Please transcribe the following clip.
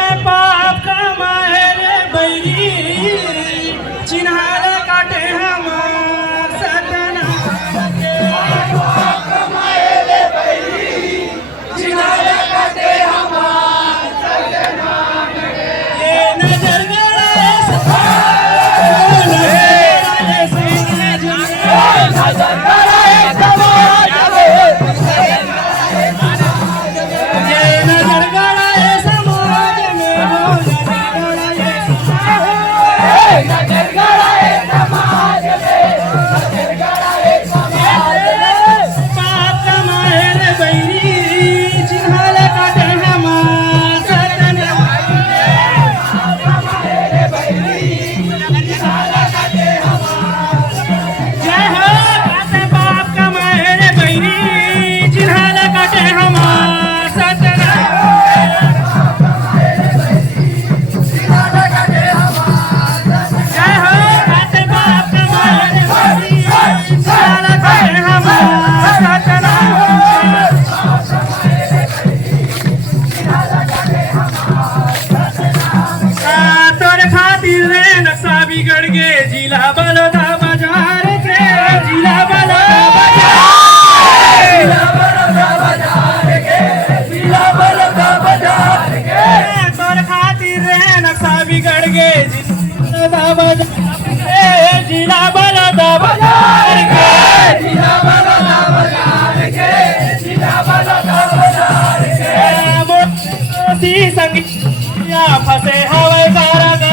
खाते पाप कमाए रे बैरी चिन्हारे काटे हमार सतना के पाप कमाए रे बैरी चिन्हारे काटे हमार सतना के ये नजर गड़ाए नजर गड़ाए समाज ये नजर गड़ाए समाज में हो नजर गड़ाए समाज में नजर गड़ाए समाज में पाप कमाए रे बैरी चिन्हाले काटे हमार सतना पाप कमाए रे बैरी चिन्हाले काटे हमार जय हो खाते पाप कमाए रे बैरी चिन्हाले काटे हमार सतना जय हो खाते पाप कमाए रे बैरी चिन्हाले काटे हमार सतना तोर खातिर रे नक्शा बिगड़ गे जिला बलौदा बाजार के जिला बलौदा बाजार के जिला बलौदा बाजार के तोर खातिर रे नक्शा बिगड़ गे जिला बलौदा बाजार के जिला बलौदा बाजार के जिला बलौदा बाजार के जिला बलौदा बाजार के मोती संगिया फंसे हवे कारागार